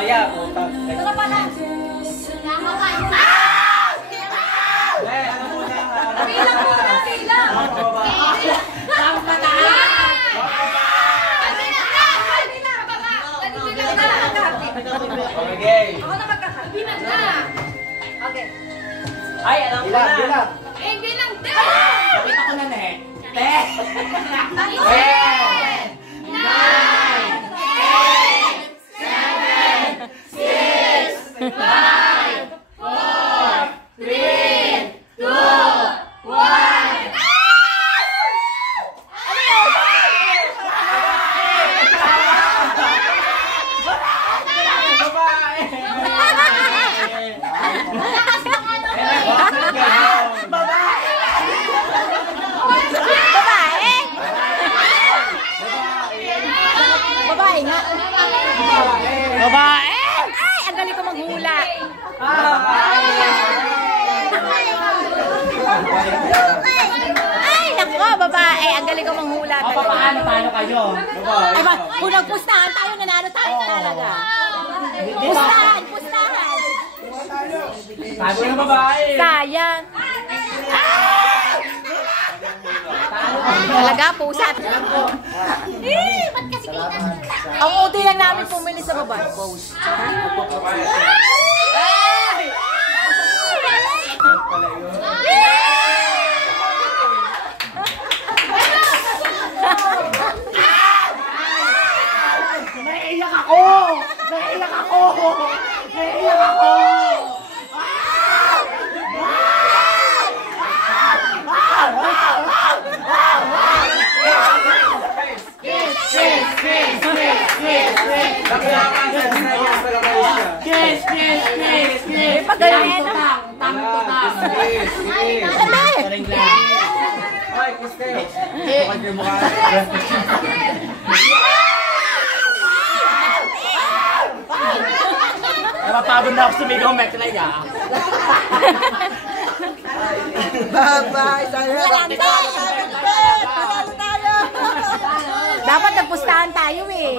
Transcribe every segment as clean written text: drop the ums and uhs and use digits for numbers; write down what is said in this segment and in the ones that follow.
Kaya, puta. Wala pa lang. Ano muna? Bilang muna, bilang. Ang Okay. Ako na magkakaroon. Bilang na. Okay. Ay, alam ko na. Bilang. Bilang. Nakita ko na na eh. 10, 9, 8, 7, 6, 5, 4, 3, 2, 1. Babae nga. Babae! Ay, ang galing ko maghula. Ay, naku, babae. Ang galing ko manghula talaga. Paano kayo? Ay ba, kung nagpustahan tayo, nanalo tayo talaga. Pustahan, pustahan. Sabi ng babae. Sayang. Talaga, pusat. Ba't kasi kita? Ang uti lang namin pumili sa babae. Boss. Naiiyak ako! Naiiyak ako! Naiiyak ako! Pagayin. Ay, Kristel. Bakit yung mukha? Napapagod na ako sumigaw, Meklay, ah. Bye-bye. Sayang. Dapat nagpustahan tayo eh.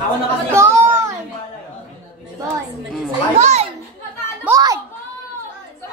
Ako na kasi. Boy! Boy! Boy! Boy!